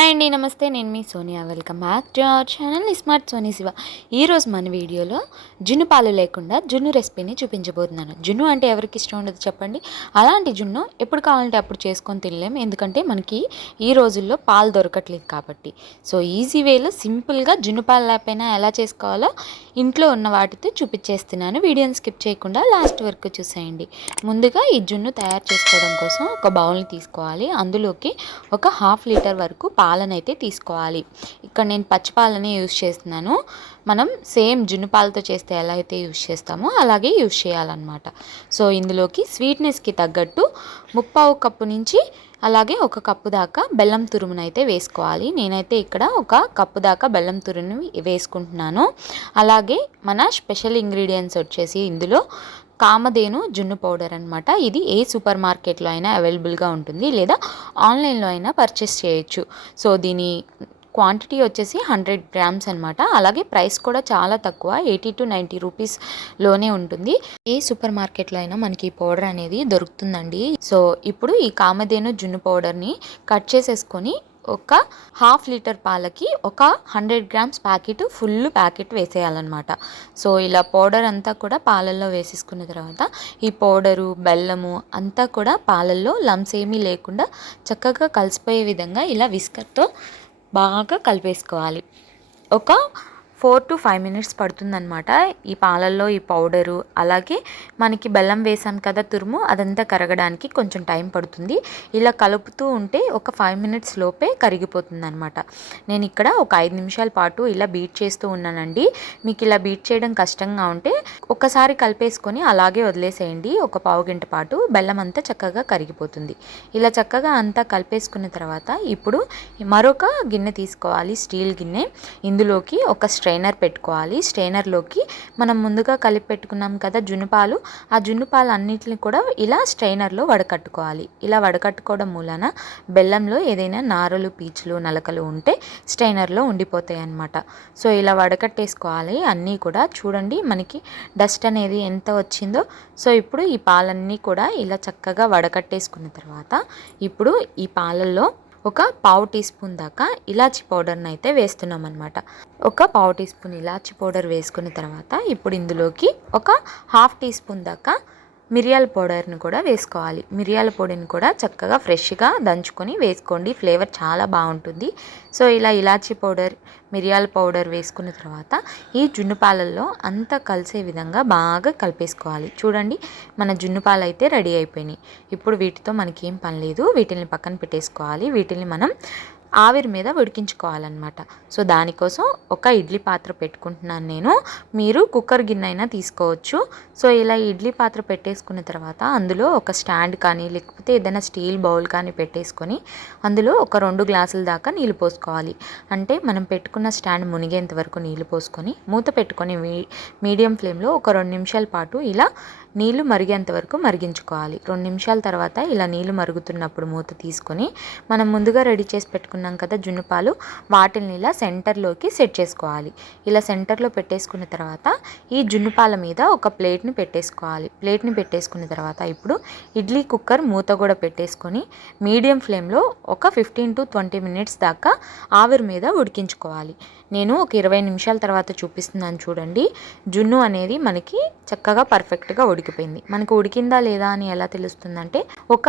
Hi అండి నమస్తే. నేను మీ Sonia. Welcome back to our channel. Smart Soni Siva. ఈరోజు మన వీడియోలో జున్ను పాలు లేకుండా జున్ను రెసిపీని చూపించబోతున్నాను. జున్ను అంటే ఎవరికి ఇష్టం ఉండదు చెప్పండి. అలాంటి జున్ను ఎప్పుడు కావాలంటే అప్పుడు చేసుకొని తినలేం. ఎందుకంటే మనకి ఈ రోజుల్లో పాలు దొరకట్లేదు కాబట్టి. సో ఈజీ వేలో సింపుల్గా జున్ను పాలు లేకపోయినా ఎలా చేసుకోవాలో ఇంట్లో ఉన్న వాటితో చూపించేస్తున్నాను. వీడియోని స్కిప్ చేయకుండా లాస్ట్ వరకు చూసేయండి. ముందుగా ఈ జున్ను తయారు చేసుకోవడం కోసం ఒక బౌల్ని తీసుకోవాలి. అందులోకి ఒక హాఫ్ లీటర్ వరకు పాలు పాలనైతే తీసుకోవాలి. ఇక్కడ నేను పచ్చి పాలనే యూజ్ చేస్తున్నాను. మనం సేమ్ జున్ను పాలతో చేస్తే ఎలా అయితే యూజ్ చేస్తామో అలాగే యూస్ చేయాలన్నమాట. సో ఇందులోకి స్వీట్నెస్కి తగ్గట్టు ముప్పావు కప్పు నుంచి అలాగే ఒక కప్పు దాకా బెల్లం తురుమును అయితే వేసుకోవాలి. నేనైతే ఇక్కడ ఒక కప్పు దాకా బెల్లం తురుమును వేసుకుంటున్నాను. అలాగే మన స్పెషల్ ఇంగ్రీడియంట్స్ వచ్చేసి ఇందులో కామధేను జున్ను పౌడర్ అనమాట ఇది ఏ సూపర్ మార్కెట్లో అయినా అవైలబుల్గా ఉంటుంది లేదా ఆన్లైన్లో అయినా పర్చేస్ చేయొచ్చు. సో దీని క్వాంటిటీ వచ్చేసి హండ్రెడ్ గ్రామ్స్ అనమాట అలాగే ప్రైస్ కూడా చాలా తక్కువ ఎయిటీ టు నైంటీ రూపీస్లోనే ఉంటుంది. ఏ సూపర్ మార్కెట్లో అయినా మనకి ఈ పౌడర్ అనేది దొరుకుతుందండి. సో ఇప్పుడు ఈ కామధేను జున్ను పౌడర్ని కట్ చేసేసుకొని ఒక హాఫ్ లీటర్ పాలకి ఒక hundred grams packet full packet వేసేయాలన్నమాట. So ఇలా పౌడర్ అంతా కూడా పాలల్లో వేసేసుకున్న తర్వాత ఈ పౌడరు బెల్లము అంతా కూడా పాలల్లో లమ్స్ ఏమీ లేకుండా చక్కగా కలిసిపోయే విధంగా ఇలా విస్కర్తో బాగా కలిపేసుకోవాలి. ఒక ఫోర్ టు ఫైవ్ మినిట్స్ పడుతుందన్నమాట. ఈ పాలల్లో ఈ పౌడరు అలాగే మనకి బెల్లం వేసాం కదా తురుము అదంతా కరగడానికి కొంచెం టైం పడుతుంది. ఇలా కలుపుతూ ఉంటే ఒక ఫైవ్ మినిట్స్ లోపే కరిగిపోతుంది అనమాట నేను ఇక్కడ ఒక ఐదు నిమిషాల పాటు ఇలా బీట్ చేస్తూ ఉన్నానండి. మీకు ఇలా బీట్ చేయడం కష్టంగా ఉంటే ఒకసారి కలిపేసుకొని అలాగే వదిలేసేయండి. ఒక పావు గంట పాటు బెల్లం అంతా చక్కగా కరిగిపోతుంది. ఇలా చక్కగా అంతా కలిపేసుకున్న తర్వాత ఇప్పుడు మరొక గిన్నె తీసుకోవాలి స్టీల్ గిన్నె. ఇందులోకి ఒక స్ట్రె స్ట్రైనర్ పెట్టుకోవాలి. స్ట్రైనర్లోకి మనం ముందుగా కలిపి పెట్టుకున్నాం కదా జున్నుపాలు. ఆ జున్నుపాలు అన్నింటిని కూడా ఇలా స్ట్రైనర్లో వడకట్టుకోవాలి. ఇలా వడకట్టుకోవడం మూలన బెల్లంలో ఏదైనా నారలు పీచులు నలకలు ఉంటే స్ట్రైనర్లో ఉండిపోతాయి అన్నమాట. సో ఇలా వడకట్టేసుకోవాలి. అన్నీ కూడా చూడండి మనకి డస్ట్ అనేది ఎంత వచ్చిందో. సో ఇప్పుడు ఈ పాలన్నీ కూడా ఇలా చక్కగా వడకట్టేసుకున్న తర్వాత ఇప్పుడు ఈ పాలల్లో ఒక పావు టీ స్పూన్ దాకా ఇలాచి పౌడర్ని అయితే వేస్తున్నాం అనమాట ఒక పావు టీ స్పూన్ ఇలాచి పౌడర్ వేసుకున్న తర్వాత ఇప్పుడు ఇందులోకి ఒక హాఫ్ టీ స్పూన్ దాకా మిరియాల పౌడర్ని కూడా వేసుకోవాలి. మిరియాల పొడిని కూడా చక్కగా ఫ్రెష్గా దంచుకొని వేసుకోండి. ఫ్లేవర్ చాలా బాగుంటుంది. సో ఇలా ఇలాచీ పౌడర్ మిరియాల పౌడర్ వేసుకున్న తర్వాత ఈ జున్ను పాలల్లో అంతా కలిసే విధంగా బాగా కలిపేసుకోవాలి. చూడండి మన జున్ను పాలు అయితే రెడీ అయిపోయినాయి. ఇప్పుడు వీటితో మనకి ఏం పని లేదు. వీటిని పక్కన పెట్టేసుకోవాలి. వీటిని మనం ఆవిరి మీద ఉడికించుకోవాలన్నమాట. సో దానికోసం ఒక ఇడ్లీ పాత్ర పెట్టుకుంటున్నాను నేను. మీరు కుక్కర్ గిన్నె అయినా తీసుకోవచ్చు. సో ఇలా ఇడ్లీ పాత్ర పెట్టేసుకున్న తర్వాత అందులో ఒక స్టాండ్ కానీ లేకపోతే ఏదైనా స్టీల్ బౌల్ కానీ పెట్టేసుకొని అందులో ఒక రెండు గ్లాసుల దాకా నీళ్ళు పోసుకోవాలి. అంటే మనం పెట్టుకున్న స్టాండ్ మునిగేంత వరకు నీళ్ళు పోసుకొని మూత పెట్టుకొని మీడియం ఫ్లేమ్లో ఒక రెండు నిమిషాల పాటు ఇలా నీళ్ళు మరిగేంత వరకు మరిగించుకోవాలి. రెండు నిమిషాల తర్వాత ఇలా నీళ్ళు మరుగుతున్నప్పుడు మూత తీసుకొని మనం ముందుగా రెడీ చేసి పెట్టుకున్నాం కదా జున్నుపాలు వాటిని ఇలా సెంటర్లోకి సెట్ చేసుకోవాలి. ఇలా సెంటర్లో పెట్టేసుకున్న తర్వాత ఈ జున్నుపాల మీద ఒక ప్లేట్ని పెట్టేసుకోవాలి. ప్లేట్ని పెట్టేసుకున్న తర్వాత ఇప్పుడు ఇడ్లీ కుక్కర్ మూత కూడా పెట్టేసుకొని మీడియం ఫ్లేమ్లో ఒక ఫిఫ్టీన్ టు ట్వంటీ మినిట్స్ దాకా ఆవిరి మీద ఉడికించుకోవాలి. నేను ఒక ఇరవై నిమిషాల తర్వాత చూపిస్తున్నాను చూడండి. జున్ను అనేది మనకి చక్కగా పర్ఫెక్ట్గా ఉడికిపోయింది. మనకు ఉడికిందా లేదా అని ఎలా తెలుస్తుందంటే ఒక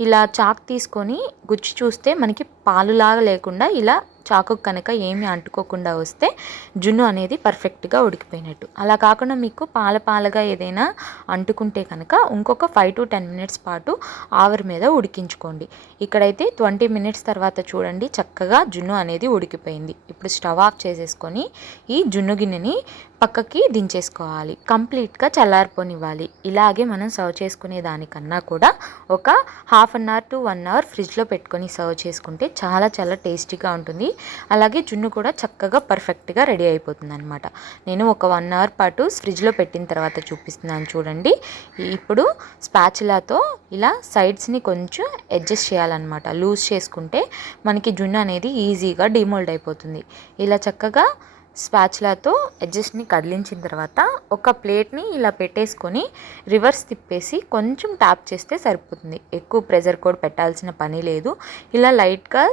ఇలా చాక్ తీసుకొని గుచ్చి చూస్తే మనకి పాలులాగా లేకుండా ఇలా చాకు కనుక ఏమి అంటుకోకుండా వస్తే జున్ను అనేది పర్ఫెక్ట్గా ఉడికిపోయినట్టు. అలా కాకుండా మీకు పాల పాలగా ఏదైనా అంటుకుంటే కనుక ఇంకొక ఫైవ్ టు టెన్ మినిట్స్ పాటు ఆవిరి మీద ఉడికించుకోండి. ఇక్కడైతే ట్వంటీ మినిట్స్ తర్వాత చూడండి చక్కగా జున్ను అనేది ఉడికిపోయింది. ఇప్పుడు స్టవ్ ఆఫ్ చేసేసుకొని ఈ జున్ను గిన్నెని పక్కకి దించేసుకోవాలి. కంప్లీట్గా చల్లారిపోనివ్వాలి. ఇలాగే మనం సర్వ్ చేసుకునే దానికన్నా కూడా ఒక half an hour to one hour ఫ్రిడ్జ్లో పెట్టుకొని సర్వ్ చేసుకుంటే చాలా చాలా టేస్టీగా ఉంటుంది. అలాగే జున్ను కూడా చక్కగా పర్ఫెక్ట్గా రెడీ అయిపోతుంది అనమాట నేను ఒక వన్ అవర్ పాటు ఫ్రిడ్జ్లో పెట్టిన తర్వాత చూపిస్తున్నాను చూడండి. ఇప్పుడు స్పాచులాతో ఇలా సైడ్స్ని కొంచెం అడ్జస్ట్ చేయాలన్నమాట. లూజ్ చేసుకుంటే మనకి జున్ను అనేది ఈజీగా డిమోల్డ్ అయిపోతుంది. ఇలా చక్కగా స్పాచ్లాతో ఎడ్జస్ట్ని కదిలించిన తర్వాత ఒక ప్లేట్ని ఇలా పెట్టేసుకొని రివర్స్ తిప్పేసి కొంచెం ట్యాప్ చేస్తే సరిపోతుంది. ఎక్కువ ప్రెజర్ కూడా పెట్టాల్సిన పని లేదు. ఇలా లైట్గా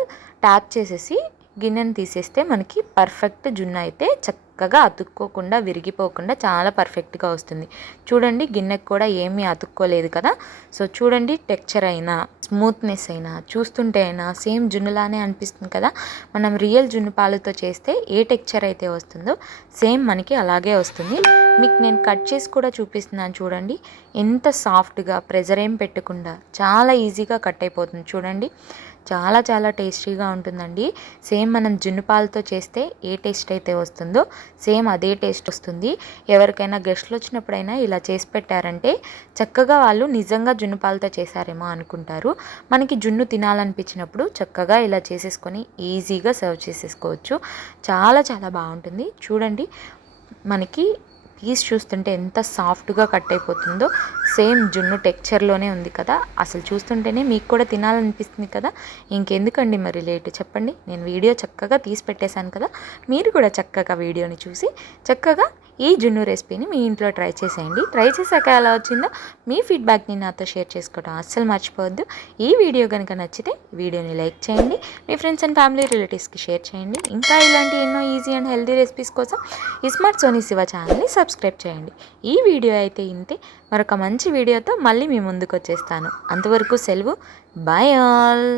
ట్యాప్ చేసేసి గిన్నెను తీసేస్తే మనకి పర్ఫెక్ట్ జున్ను అయితే చక్కగా అతుక్కోకుండా విరిగిపోకుండా చాలా పర్ఫెక్ట్గా వస్తుంది. చూడండి గిన్నెకు కూడా ఏమీ అతుక్కోలేదు కదా? సో చూడండి టెక్చర్ అయినా స్మూత్నెస్ అయినా చూస్తుంటే అయినా సేమ్ జున్నులానే అనిపిస్తుంది కదా? మనం రియల్ జున్ను పాలతో చేస్తే ఏ టెక్చర్ అయితే వస్తుందో సేమ్ మనకి అలాగే వస్తుంది. మీకు నేను కట్ చేసి కూడా చూపిస్తున్నాను చూడండి. ఎంత సాఫ్ట్గా ప్రెజర్ ఏం పెట్టకుండా చాలా ఈజీగా కట్ అయిపోతుంది చూడండి. చాలా చాలా టేస్టీగా ఉంటుందండి. సేమ్ మనం జున్ను పాలతో చేస్తే ఏ టేస్ట్ అయితే వస్తుందో సేమ్ అదే టేస్ట్ వస్తుంది. ఎవరికైనా గెస్ట్లు వచ్చినప్పుడైనా ఇలా చేసి పెట్టారంటే చక్కగా వాళ్ళు నిజంగా జున్నుపాలతో చేశారేమో అనుకుంటారు. మనకి జున్ను తినాలనిపించినప్పుడు చక్కగా ఇలా చేసేసుకొని ఈజీగా సర్వ్ చేసేసుకోవచ్చు. చాలా చాలా బాగుంటుంది. చూడండి. మనకి పీస్ చూస్తుంటే ఎంత సాఫ్ట్గా కట్ అయిపోతుందో సేమ్ జున్ను టెక్చర్లోనే ఉంది కదా. అసలు చూస్తుంటేనే మీకు కూడా తినాలనిపిస్తుంది కదా. ఇంకెందుకండి మరి లేట్ చెప్పండి. నేను వీడియో చక్కగా తీసి పెట్టేశాను కదా. మీరు కూడా చక్కగా వీడియోని చూసి చక్కగా ఈ జున్ను రెసిపీని మీ ఇంట్లో ట్రై చేసేయండి. ట్రై చేశాక ఎలా వచ్చిందో మీ ఫీడ్బ్యాక్ని నాతో షేర్ చేసుకోవడం అస్సలు మర్చిపోవద్దు. ఈ వీడియో కనుక నచ్చితే వీడియోని లైక్ చేయండి. మీ ఫ్రెండ్స్ అండ్ ఫ్యామిలీ రిలేటివ్స్కి షేర్ చేయండి. ఇంకా ఇలాంటి ఎన్నో ఈజీ అండ్ హెల్తీ రెసిపీస్ కోసం స్మార్ట్ సోనీ శివ ఛానల్ని సబ్స్క్రైబ్ చేయండి. ఈ వీడియో అయితే ఇంతే. మరొక మంచి వీడియోతో మళ్ళీ మీ ముందుకు వచ్చేస్తాను. అంతవరకు సెలవు. Bye all.